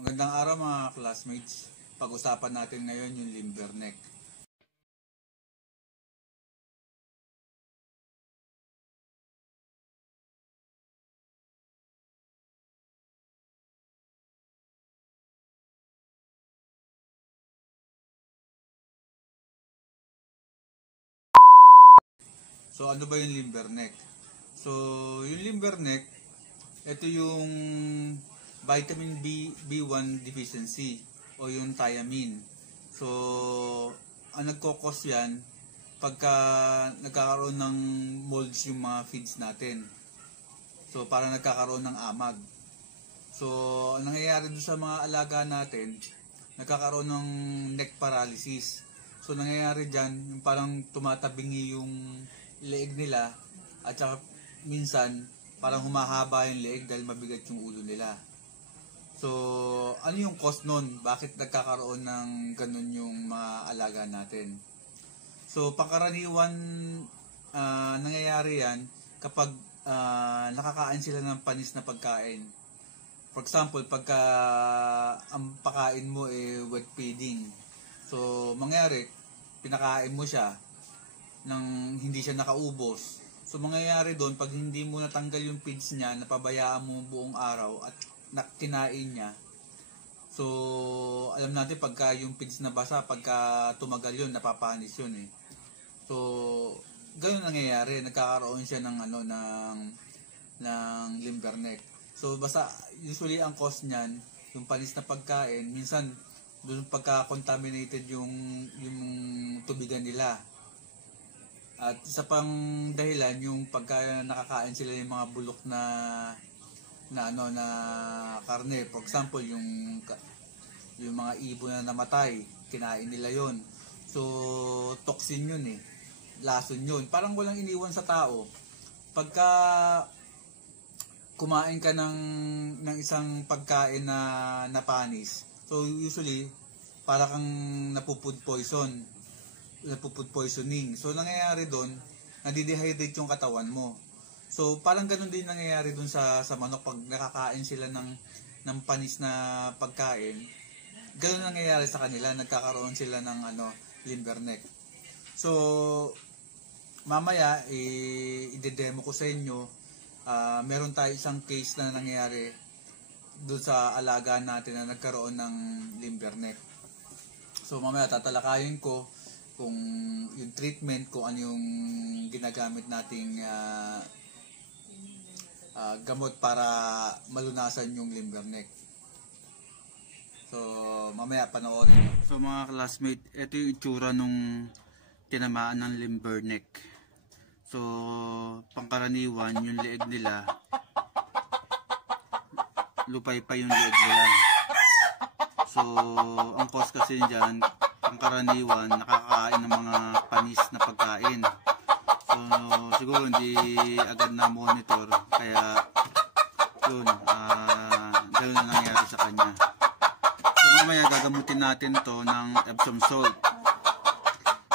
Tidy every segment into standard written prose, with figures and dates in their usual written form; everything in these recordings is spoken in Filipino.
Magandang araw mga classmates. Pag-usapan natin ngayon yung limberneck. So ano ba yung limberneck? So yung limberneck, ito yung vitamin B1 deficiency o yung thiamine. So ang nagkokos yan pagka nagkakaroon ng molds yung mga feeds natin. So para nagkakaroon ng amag. So ang nangyayari doon sa mga alaga natin, nagkakaroon ng neck paralysis. So nangyayari dyan, yung parang tumatabingi yung leeg nila at saka minsan parang humahaba yung leeg dahil mabigat yung ulo nila. So ano yung cause nun? Bakit nagkakaroon ng ganun yung mga alaga natin? So pangkaraniwan nangyayari yan kapag nakakain sila ng panis na pagkain. For example, pagka ang pakain mo wet feeding. So mangyari, pinakain mo siya nang hindi siya nakaubos. So mangyayari doon, pag hindi mo natanggal yung feeds niya, napabayaan mo buong araw at kinain niya. So alam natin pagka yung feeds na basa, pagka tumagal yun, napapanis yun eh. So ganoon nangyayari, nagkakaroon siya ng ng limberneck. So basta usually ang cause niyan, yung panis na pagkain, minsan doon pagka contaminated yung tubigan nila. At isa pang dahilan yung pagka nakakain sila yung mga bulok na karne. For example, yung mga ibon na namatay, kinain nila yon. So toxin yun eh. Lason yun. Parang walang iniwan sa tao. Pagka kumain ka ng isang pagkain na panis, so usually para kang napupud poisoning. So nangyayari doon, nadidehydrate yung katawan mo. So parang ganoon din nangyayari doon sa manok pag nakakain sila ng panis na pagkain. Ganoon nangyayari sa kanila, nagkakaroon sila ng limberneck. So mamaya i-demo ko sa inyo. Meron tayo isang case na nangyayari doon sa alaga natin na nagkaroon ng limberneck. So mamaya tatalakayin ko kung yung treatment, kung ano yung ginagamit nating gamot para malunasan yung limberneck. So mamaya panoorin. So mga classmate, ito yung itsura nung tinamaan ng limberneck. So pangkaraniwan yung leeg nila, lupay pa yung leeg nila. So ang cause kasi dyan, pangkaraniwan nakakain ng mga panis na pagkain. So siguro hindi agad na monitor, kaya yun, gano'n na nangyari sa kanya. So mamaya gagamutin natin to ng Epsom salt.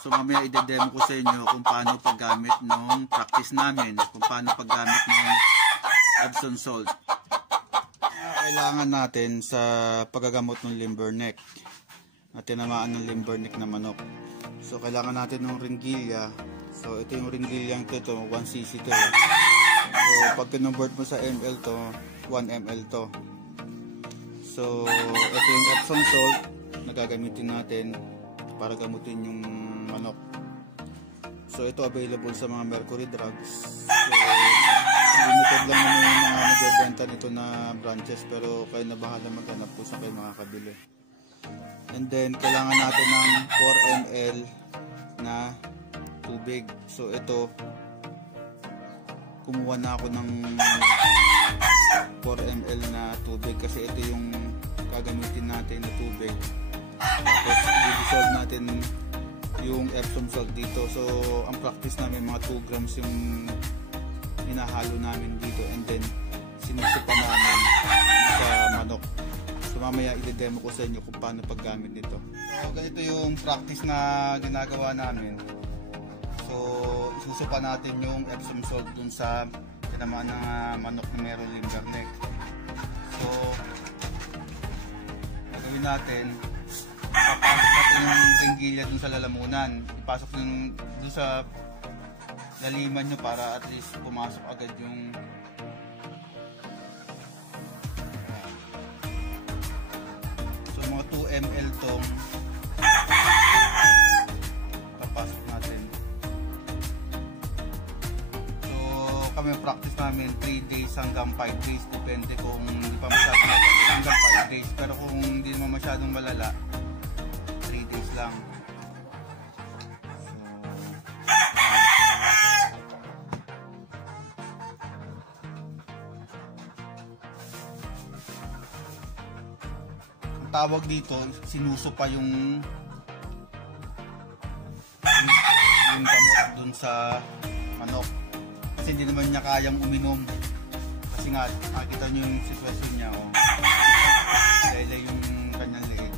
So mamaya i-demo ko sa inyo kung paano paggamit ng practice namin, kung paano paggamit ng Epsom salt. Kailangan natin sa paggagamot ng limberneck, na tinamaan ng limberneck na manok. So kailangan natin ng ringgilya. So ito yung ringgilya ito, 1 cc to. So pag convert mo sa ml to, 1 ml to. So ito yung Epsom salt na gagamitin natin para gamutin yung manok. So ito available sa mga Mercury Drugs. So limited lang naman yung mga nagbebenta nito na branches, pero kayo na bahala maghanap po sa kayo makakabili. And then kailangan natin ng 4 ml na tubig. So ito, kumuha na ako ng 4 ml na tubig kasi ito yung gagamitin natin na tubig. Tapos i-dissolve natin yung Epsom salt dito. So ang practice namin mga 2 grams yung hinahalo namin dito, and then sinusupa namin sa manok. So mamaya i-demo ko sa inyo kung paano paggamit nito. So ganito yung practice na ginagawa namin. So isusupa natin yung Epsom salt dun sa tinamaan ng manok na meron limberneck. So natin, papasok natin yung ringgilya dun sa lalamunan. Ipasok dun sa laliman nyo para at least pumasok agad yung so mga 2 ml tong papasok natin. So kami practice namin 3 days hanggang 5 days, depende kung hindi pa masyadong hanggang 5 days, pero kung hindi naman masyadong malala 3 days lang. Tawag dito, sinuso pa yung gamot dun sa manok kasi hindi naman niya kayang uminom kasi nga nakikita nyo yung sitwasyon niya, oh. Lele yung kanyang leeg.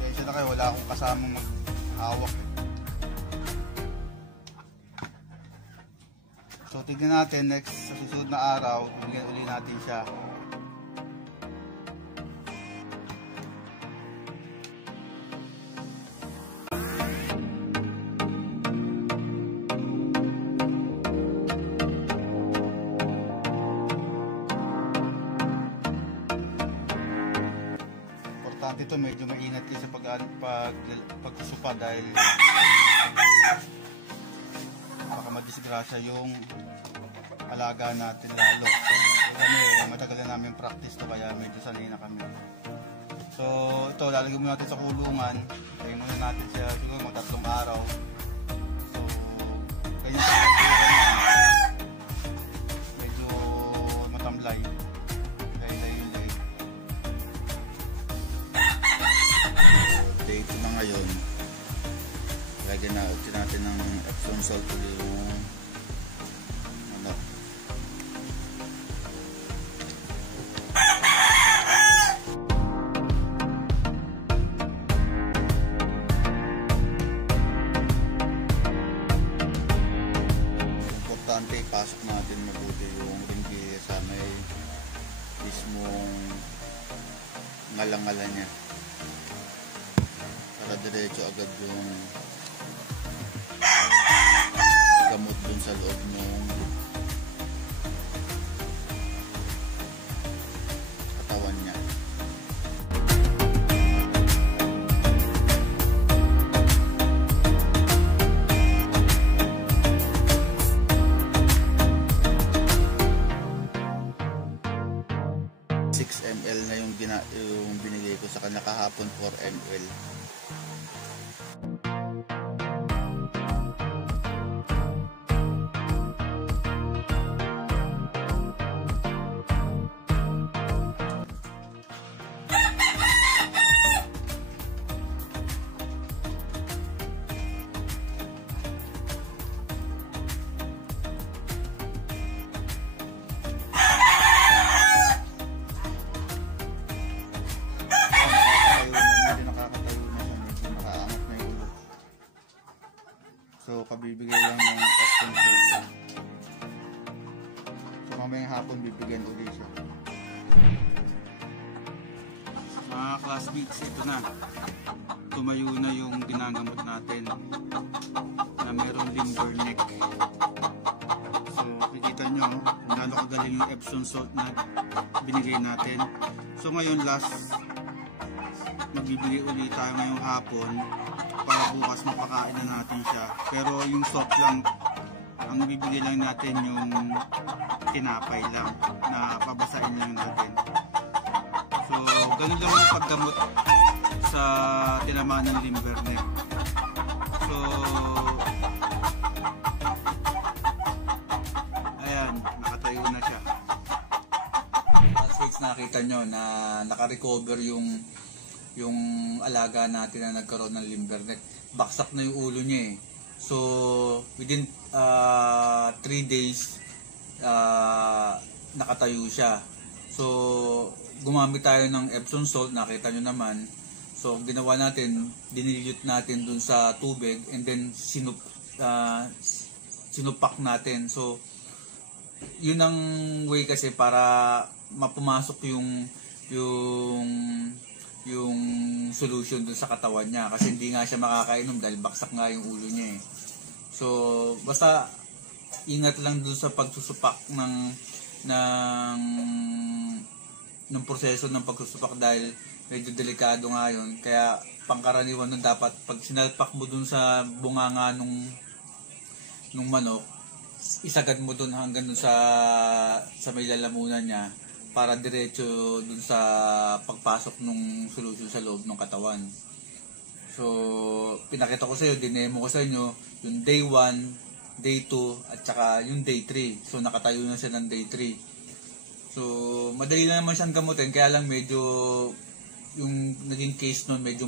Kaya siya na kayo, wala akong kasamang mag-hawak. So tignan natin next sa susunod na araw, bigyan ulit natin siya. Importante ito, medyo maingat kayo sa pagsusupa dahil baka madisgrasya yung alaga natin lalo. Kami matagal na namin practice to kaya medyo sanay na kami. So ito, lalagyan mo natin sa kulungan. Kaya muna natin siya siguro mga 3 araw. So ganyan siya. Medyo matamlay. Lay yung leg. Date na ngayon. Lagyan natin ng Epsom salt ulit yung ano. Importante ipasok natin mabuti yung ringgilya sa may mismong ngalang-ngala niya para diretso agad yung gamot dun sa loob ng katawan niya. ml na yung binigay ko sa kanya kahapon, 4 ml. So kabibigay lang ng Epsom salt. So mamayang hapon bibigyan ulit siya. Mga classmates, ito na. Tumayo na yung ginagamot natin na mayroong limber neck. So makikita nyo lalo kagaling yung Epsom salt na binigay natin. So ngayon last magbibigay ulit tayo ngayong hapon para bukas mapakain na natin siya, pero yung soft lang ang bibigay lang natin, yung tinapay lang na pabasain lang natin. So ganun lang yung paggamot sa tinamaan ng limber neck. So ayan, nakatayo na siya. As nakita nyo na naka-recover yung alaga natin na nagkaroon ng limber neck. Baksak na yung ulo niya eh. So within 3 days nakatayo siya. So gumamit tayo ng Epsom salt, nakita nyo naman. So ginawa natin, dinilute natin dun sa tubig and then sinupak natin. So yun ang way kasi para mapumasok yung yung solution dun sa katawan niya, kasi hindi nga siya makakainom dahil baksak nga yung ulo niya eh. So basta ingat lang dun sa pagsusupak ng proseso ng pagsusupak, dahil medyo delikado nga yun. Kaya pangkaraniwan nun, dapat pag sinalpak mo dun sa bunganga nung manok, isagad mo dun hanggang dun sa may lalamunan niya, para diretso dun sa pagpasok ng solution sa loob ng katawan. So pinakita ko sa iyo, dinemo ko sa inyo yung day 1, day 2 at saka yung day 3. So nakatayo na siya ng day 3. So madali lang naman siyang gamutin, kaya lang medyo yung naging case nun medyo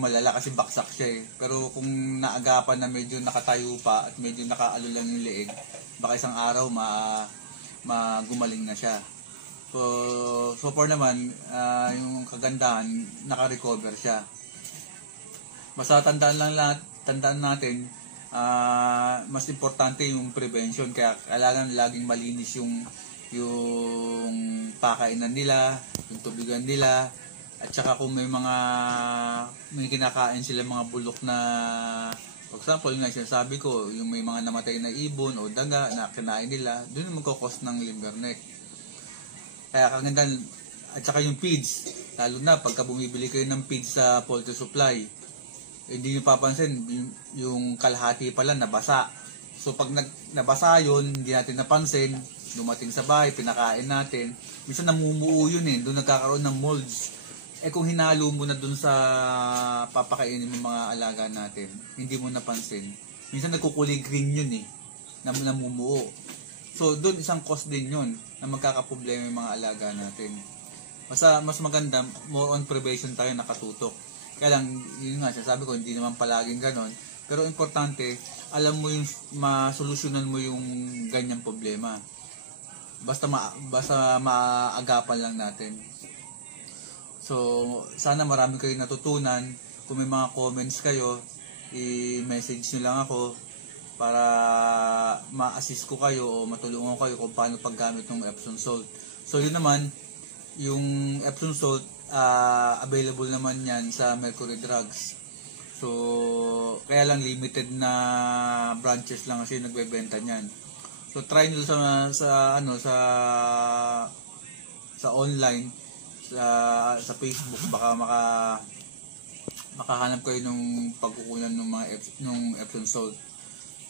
malala kasi baksak siya eh. Pero kung naagapan na medyo nakatayo pa at medyo nakaalo lang yung leeg, baka isang araw gumaling na siya. So far naman, yung kagandahan, naka-recover siya. Basta tandaan natin, mas importante yung prevention, kaya kailangan laging malinis yung pakainan nila, yung tubigan nila, at saka kung may kinakain sila mga bulok na, for example, yung sinasabi ko, yung may mga namatay na ibon o daga na kinain nila, doon yung magkakos ng limber neck. Kaya kagandahan, at saka yung feeds, lalo na pagka bumibili kayo ng feeds sa poultry supply, hindi nyo papansin, yung kalahati pala nabasa. So pag nabasa yun, hindi natin napansin, dumating sa bahay, pinakain natin, minsan namumuo yun eh, doon nagkakaroon ng molds. Kung hinalo mo na doon sa papakainin ng mga alaga natin, hindi mo napansin, minsan nagkukulay green yun eh, namumuo. So doon isang cause din yun na magkakaproblema yung mga alaga natin. Basta mas maganda, more on prevention tayo nakatutok. Kaya lang, yun nga, sabi ko, hindi naman palaging ganon. Pero importante, alam mo yung masolusyonan mo yung ganyang problema. Basta maagapan lang natin. So sana marami kayong natutunan. Kung may mga comments kayo, i-message nyo lang ako para ma-assist ko kayo o matulungan ko kayo kung paano paggamit ng Epsom salt. So yun naman, yung Epsom salt, available naman yan sa Mercury Drugs. So kaya lang limited na branches lang kasi nagbebenta niyan. So try nyo sa online, sa Facebook, baka makahanap kayo ng pagkukunan ng ng Epsom salt.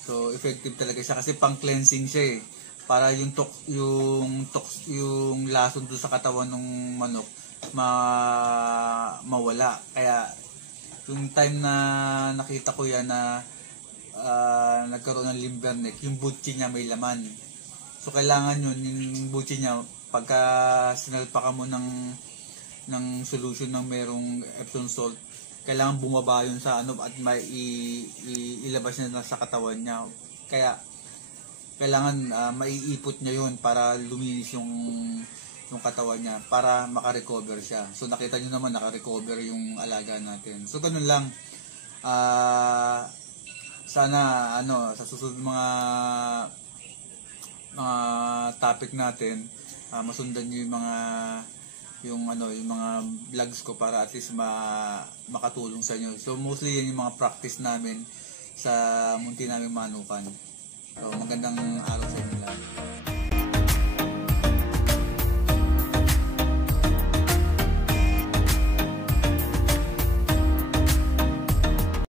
So effective talaga siya kasi pang-cleansing siya eh. Para yung lason doon sa katawan ng manok mawala. Kaya yung time na nakita ko yan na nagkaroon ng limber neck, yung butchi niya may laman. So kailangan yung butchi niya, pagka sinalpakan mo ng solution ng merong Epsom salt, kailangan bumaba yun sa at ilabas niya sa katawan niya. Kaya kailangan maiipot niya yun para luminis yung katawan niya, para makarecover siya. So nakita niyo naman, nakarecover yung alaga natin. So ganun lang. Sana sa susunod mga topic natin, masundan niyo yung mga vlogs ko para at least makatulong sa inyo. So mostly yan yung mga practice namin sa munti naming manukan. So magandang araw sa inyo lahat.